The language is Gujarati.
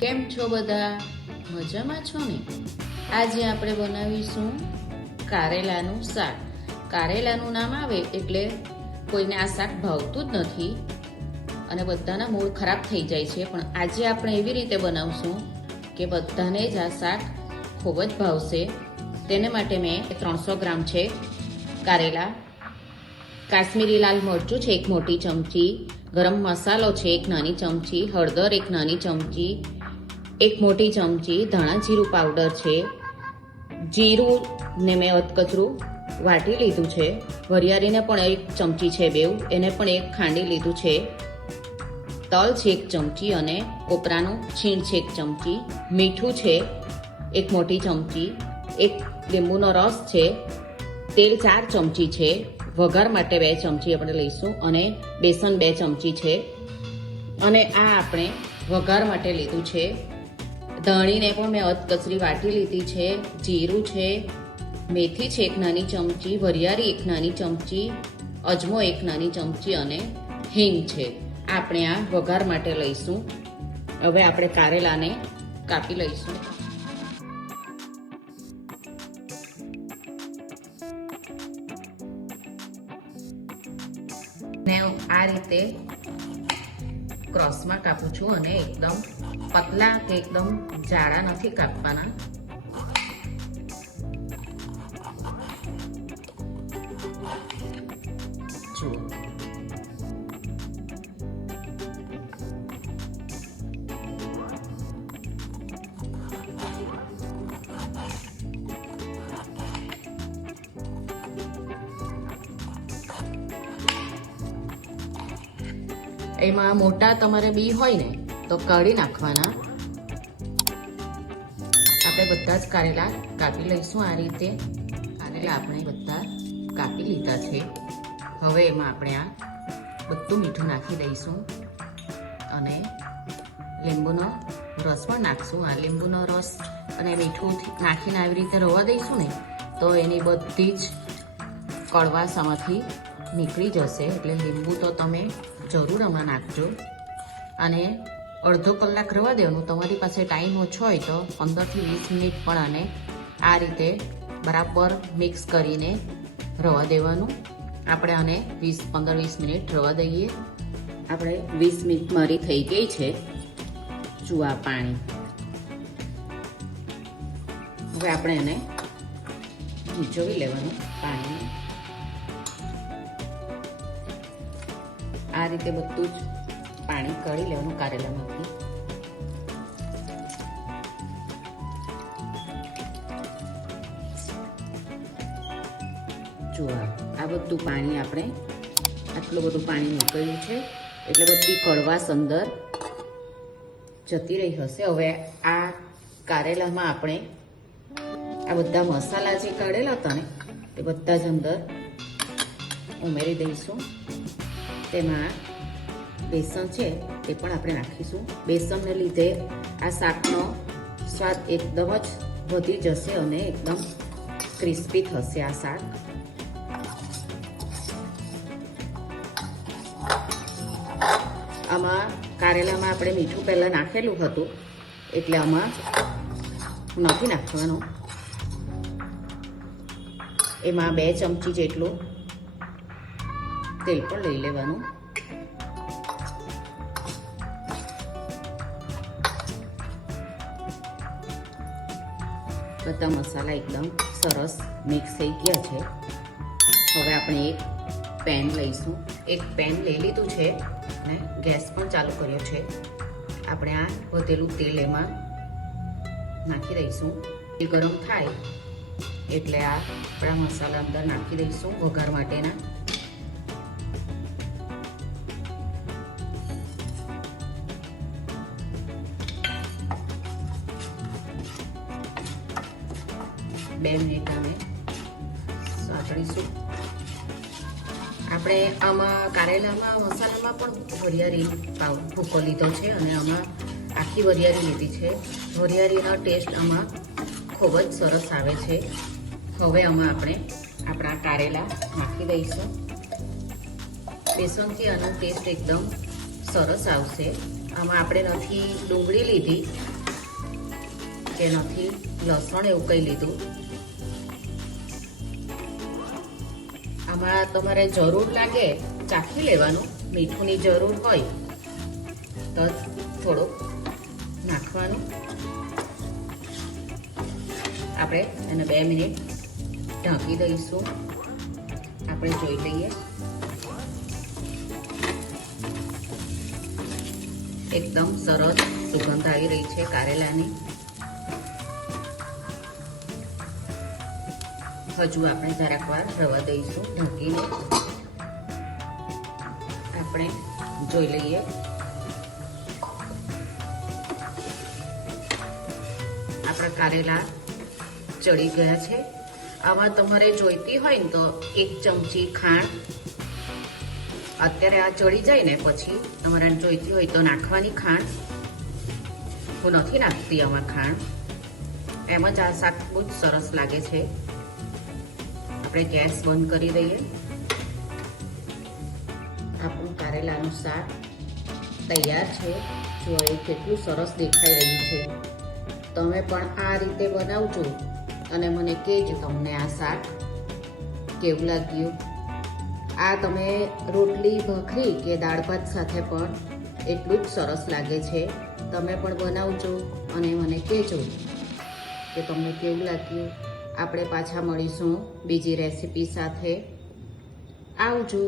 કેમ છો બધા? મજામાં છો ને? આજે આપણે બનાવીશું કારેલાનું શાક. કારેલાનું નામ આવે એટલે કોઈને આ શાક ભાવતું જ નથી અને બધાના મૂડ ખરાબ થઈ જાય છે, પણ આજે આપણે એવી રીતે બનાવશું કે બધાને જ આ શાક ખૂબ જ ભાવશે. તેને માટે મેં 300 ગ્રામ છે કારેલા, કાશ્મીરી લાલ મરચું છે 1 મોટી ચમચી, ગરમ મસાલો છે 1 નાની ચમચી, હળદર 1 નાની ચમચી, 1 મોટી ચમચી ધાણા જીરું પાવડર છે, જીરું ને મેં અધકચરું વાટી લીધું છે, વરિયાળીને પણ 1 ચમચી છે બેવ, એને પણ 1 ખાંડી લીધું છે, તલ છે 1 ચમચી અને કોપરાનું છીણ છે 1 ચમચી, મીઠું છે 1 મોટી ચમચી, 1 લીંબુનો રસ છે, તેલ 4 ચમચી છે, વઘાર માટે 2 ચમચી આપણે લઈશું અને બેસન 2 ચમચી છે. અને આ આપણે વઘાર માટે લીધું છે. ધાણીને પણ મેં અધકચરી વાટી લીધી છે, જીરું છે, મેથી છે 1 નાની ચમચી, વરિયાળી 1 નાની ચમચી, અજમો 1 નાની ચમચી અને હિંગ છે. આપણે આ વઘાર માટે લઈશું. હવે આપણે કારેલાને કાપી લઈશું. ને આ રીતે ક્રોસમાં કાપું છું અને એકદમ પતલા કે એકદમ જાડા નથી કાપવાના. જુઓ, એમાં મોટા તમારે બી હોય ને તો કાઢી નાખવાના. આપણે બધા જ કારેલા કાપી લઈશું. આ રીતે કારેલા આપણે બધા કાપી લીધા છે. હવે એમાં આપણે આ બધું મીઠું નાખી દઈશું અને લીંબુનો રસ પણ નાખશું. આ લીંબુનો રસ અને મીઠું નાખીને આવી રીતે રવા દઈશું ને તો એની બધી જ કડવાશ આમાંથી નીકળી જશે. એટલે લીંબુ તો તમે જરૂર આમાં નાખજો અને અડધો કલાક રવા દેવાનું. તમારી પાસે ટાઈમ ઓછો હોય તો 15 થી 20 મિનિટ પણ આને આ રીતે બરાબર મિક્સ કરીને રવા દેવાનું. આપણે આને 15-20 મિનિટ રવા દઈએ. આપણે 20 મિનિટ મારી થઈ ગઈ છે. જુઓ આ પાણી. હવે આપણે એને નીચોવી લેવાનું પાણી. આ રીતે બધું જ પાણી કાઢી લેવાનું કારેલામાંથી. જુઓ આ બધું પાણી આપણે આટલું બધું પાણી નીકળ્યું છે એટલે બધી કડવાશ અંદર જતી રહી હશે. હવે આ કારેલામાં આપણે આ બધા મસાલા જે કાઢેલા હતા ને એ બધા જ અંદર ઉમેરી દઈશું. તેમાં બેસન છે તે પણ આપણે નાખીશું. બેસનને લીધે આ શાકનો સ્વાદ એકદમ જ વધી જશે અને એકદમ ક્રિસ્પી થશે આ શાક. આમાં કારેલામાં આપણે મીઠું પહેલાં નાખેલું હતું એટલે આમાં નથી નાખવાનું. એમાં 2 ચમચી જેટલું તેલ પણ લઈ લેવાનું. બધા મસાલા એકદમ સરસ મિક્સ થઈ ગયા છે. હવે આપણે એક પેન લઈશું. એક પેન લઈ લીધું છે અને ગેસ પણ ચાલુ કર્યો છે. આપણે આ વધેલું તેલ એમાં નાખી દઈશું. તે ગરમ થાય એટલે આ આપણા મસાલા અંદર નાખી દઈશું વઘાર માટેના. બે મિનિટ અમે સાંતળીશું. આપણે આમાં કારેલામાં મસાલામાં પણ વરિયાળી ભૂકો લીધો છે અને આમાં આખી વરિયાળી લીધી છે. વરિયાળીનો ટેસ્ટ આમાં ખૂબ જ સરસ આવે છે. હવે આમાં આપણે આપણા કારેલા નાખી દઈશું. બેસનથી આનો ટેસ્ટ એકદમ સરસ આવશે. આમાં આપણે નથી ડુંગળી લીધી કે નથી લસણ એવું કંઈ લીધું. આમાં તમારે જરૂર લાગે ચાખી લેવાનું. મીઠુંની જરૂર હોય તો થોડુંક નાખવાનું. આપણે એને 2 મિનિટ ઢાંકી દઈશું. આપણે જોઈ લઈએ. એકદમ સરસ સુગંધ આવી રહી છે કારેલાની. હજુ આપણે જરાક વાર રવા દઈશું ઢાંકીને. આપણે જોઈ લઈએ. આપણા કારેલા ચડી ગયા છે. આમાં તમારે જોઈતી હોય ને તો 1 ચમચી ખાંડ, અત્યારે આ ચડી જાય ને પછી તમારે જોઈતી હોય તો નાખવાની ખાંડ. હું નથી નાખતી આમાં ખાંડ, એમ જ આ શાક બહુ જ સરસ લાગે છે. આપણે ગેસ બંધ કરી દઈએ. આપણું કારેલાનું શાક તૈયાર છે. જો એ કેટલું સરસ દેખાઈ રહ્યું છે. તમે પણ આ રીતે બનાવજો અને મને કહેજો તમને આ શાક કેવું લાગ્યું. આ તમે રોટલી, ભાખરી કે દાળ ભાત સાથે પણ એટલું જ સરસ લાગે છે. તમે પણ બનાવજો અને મને કહેજો કે તમને કેવું લાગ્યું. આપણે પાછા મળીશું બીજી રેસીપી સાથે. આવજો.